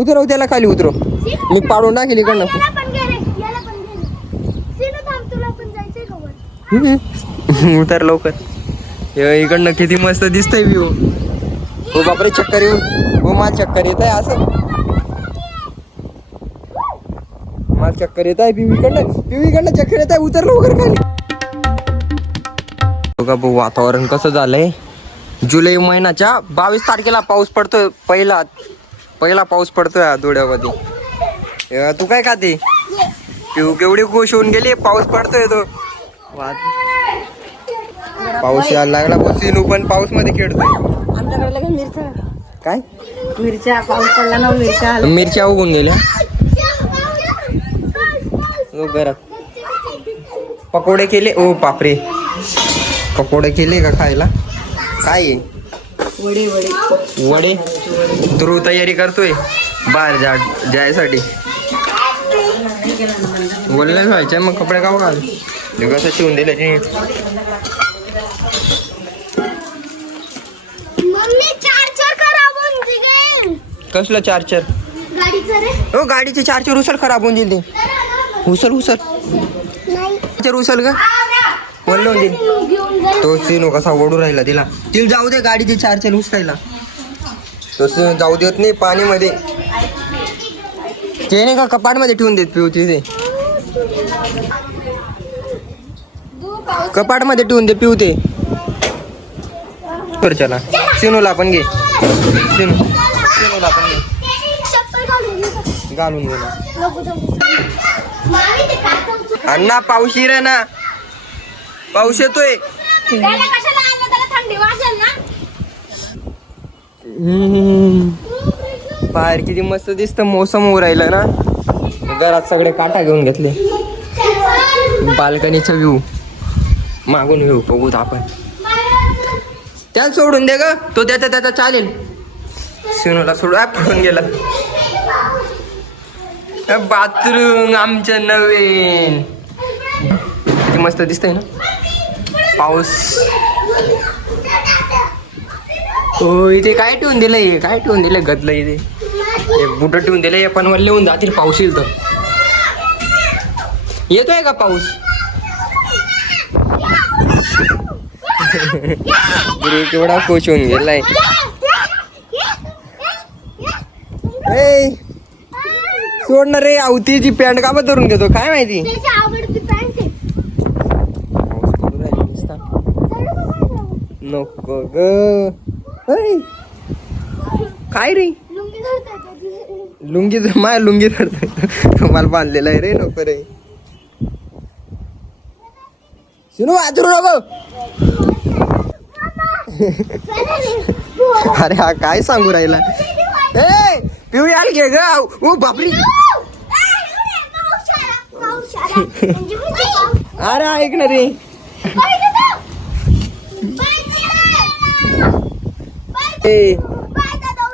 उतरव त्याला खाली उतरव. मी पाडून टाकेल इकडनं. उतर लवकर. इकडनं किती मस्त दिसतंय व्ह्यू. हो बापरे चक्कर येऊ. हो मला चक्कर येत आहे असं. मला चक्कर येत आहे. पिवीकडनं चक्कर येत आहे. उतर लवकर खाली. बघा भाऊ वातावरण कसं झालंय. जुलै महिन्याच्या 22 तारखेला पाऊस पडतोय. पहिला पाऊस पडतोय धुळ्यामध्ये. तू काय खाते. पिऊ केवढी खुश होऊन गेली. पाऊस पडतोय तो. पाऊस यायला लागला. बसीनू पण पाऊस मध्ये खेळतोय. आमच्याकडे मिरच्या काय मिरच्या पाऊस पडला ना. मिरच्या उगून गेल्या घरात. पकोडे केले. ओ बापरे पकोडे केले का खायला. काय वडे. ध्रुव तयारी करतोय बाहेर जायसाठी. बोलले व्हायचे मग कपडे का घाल. कसं शिवून दिले. कसलं चार्जर. हो गाडीचे चार्जर उचल खराब होऊन दिली. उचल का बोललो तो सीनो कसा ओढू राहिला. तिला जाऊ दे गाडीचे चार्जर उचलायला. तो जाऊ देत नाही पाणीमध्ये. ते नाही का कपाट मध्ये ठेवून देत पिऊ. तिथे कपाट मध्ये ठेवून दे पिऊ. ते चला सिनूला पण घे. सिनूला पण घे. घालून गेला. अण्णा पाऊस येईल ना. पाऊस येतोय. बाहेर किती मस्त दिसत. मोसम होऊ राहिलं ना. घरात सगळे काटा घेऊन घेतले. बाल्कनीचा व्ह्यू मागून व्ह्यू बघूत आपण. त्याला सोडून दे ग. तो त्याचा चालेल. सिनूला सोडून पडून गेला. बाथरूम आमचं नवीन. किती मस्त दिसतंय ना. पाऊस. हो इथे काय ठेवून दिलंय. काय ठेवून दिलंय गदलं इथे. बुट ठेवून दिलंय. पण वल्ले होऊन जातील पाऊस येईल तर. येतोय का पाऊस. केवढा खुश होऊन गेलाय. सोडणार रे. आवतीची पॅन्ट का धरून घेतो काय माहिती. नको ग. काय रे लुंगी माय लुंगी धरतो. मला बांधलेला आहे रे. नको रे सुनू वाजरू नको. अरे हा काय सांगू राहिला. पिऊ याल घे ग. ओ बापरी. अरे ऐक ना रे.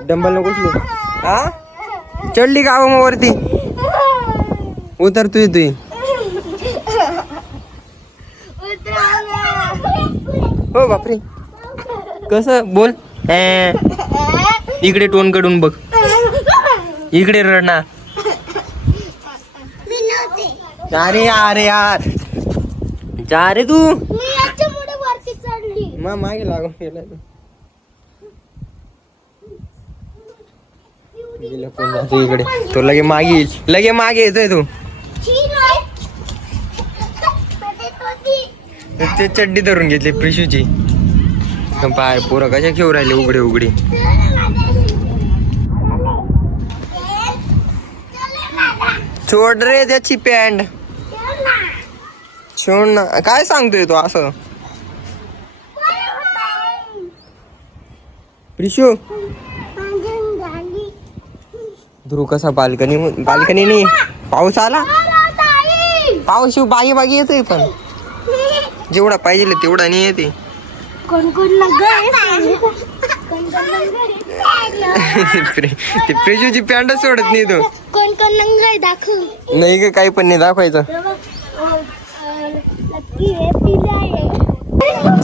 डंबल नको उचलू. हा चढली का मग वरती. उतर तू. हो बापरे. कसं बोल. इकडे टोन कडून बघ. इकडे रडना. अरे यार जा रे तू. मग मागे लागून गेला. इकडे तो लगे मागे येतोय तू. ते चड्डी धरून घेतली प्रिशूची. पाय पोरं कशा घेऊ राहिले उघडे. सोड रे त्याची पॅन्ट. सोड ना. काय सांगतोय तो असं. प्रिशू ध्रुव कसा बाल्कनी पाऊस आला. पाऊस बागी येतोय. पण जेवढा पाहिजे तेवढा नाही येते. ते प्रिशूची पॅन्ट सोडत नाही तो. नाही ग काही पण नाही दाखवायचं.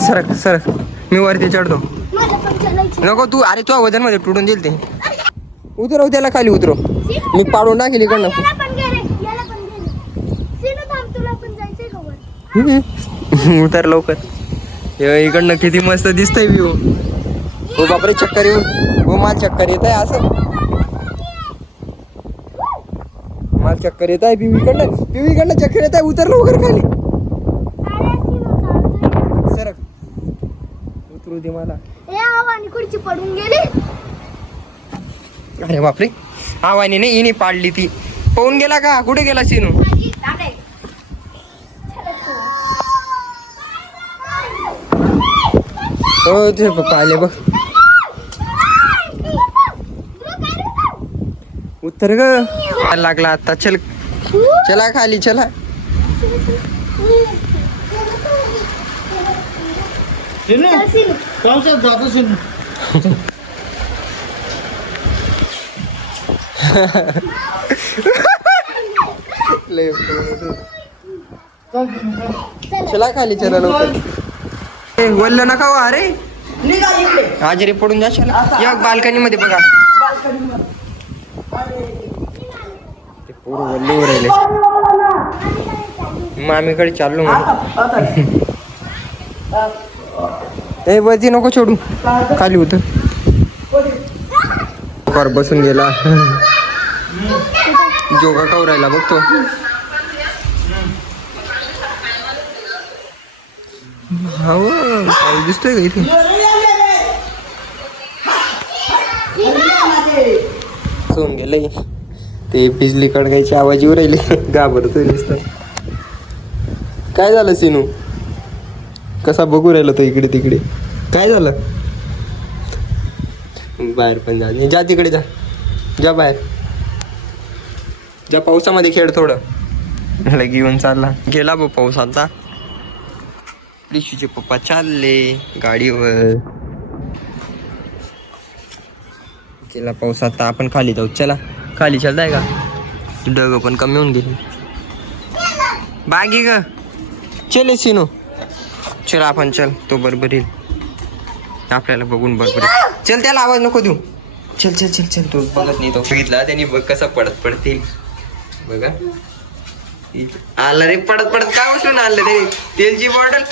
सरक मी वरती चढतो. नको तू. अरे तुझ्या वजन मध्ये तुटून देईल ते. उतरव त्याला खाली उतरव. मी पाडून टाकेल इकडनं. उतर लवकर. इकडनं किती मस्त दिसतंय व्ह्यू. हो बापरे चक्कर येऊ. हो मला चक्कर येत आहे असं. मला चक्कर येत आहे पिवीकडनं चक्कर येत आहे. उतर लवकर खाली. सरक उतरू दे मला. खुर्ची पडून गेली. अरे बापरे आवानी नाही हिने पाडली ती. पळून गेला का? कुठे गेला सिनू? हो ते पप्पा आले बघ. उत्तर ग लागला आता. चल चला खाली चला. चला खाली चला लवकर. वल्ल नका हो. अरे आजारी पडून जाशील. या बाल्कनी मध्ये बघा. ते पोरं वल्ले राहिले. मामीकडे चाललो मग. ए वरती नको सोडू. खाली होत कार बसून गेला. जोगा काऊ राहिला बघतो. हो पाऊस दिसतोय का इथे? सोन गेलंय. ते बिजली कडकायची आवाज येऊ राहिले. घाबरतोय नुसतं. काय झालं सिनू? कसा बघू राहिला तो इकडे तिकडे? काय झालं? बाहेर पण जा तिकडे जा बाहेर जा. पावसामध्ये खेळ थोडं. मला घेऊन चालला गेला बघ पाऊस आता. प्रिशूचे पप्पा चालले गाडीवर. गेला पाऊस आता. आपण खाली जाऊ. चला खाली चालताय का? डग पण कमी होऊन गेली. बागी ग चल सिनू. चल आपण चल. तो बरोबर येईल आपल्याला बघून. बरोबर चल. त्याला आवाज नको देऊ. चल चल चल चल. तो बघत नाही. तो बघितला त्यांनी बघ कसा पडतील बघा. आलं रे पडत काय उचलून आणलं ते तेलची बॉटल.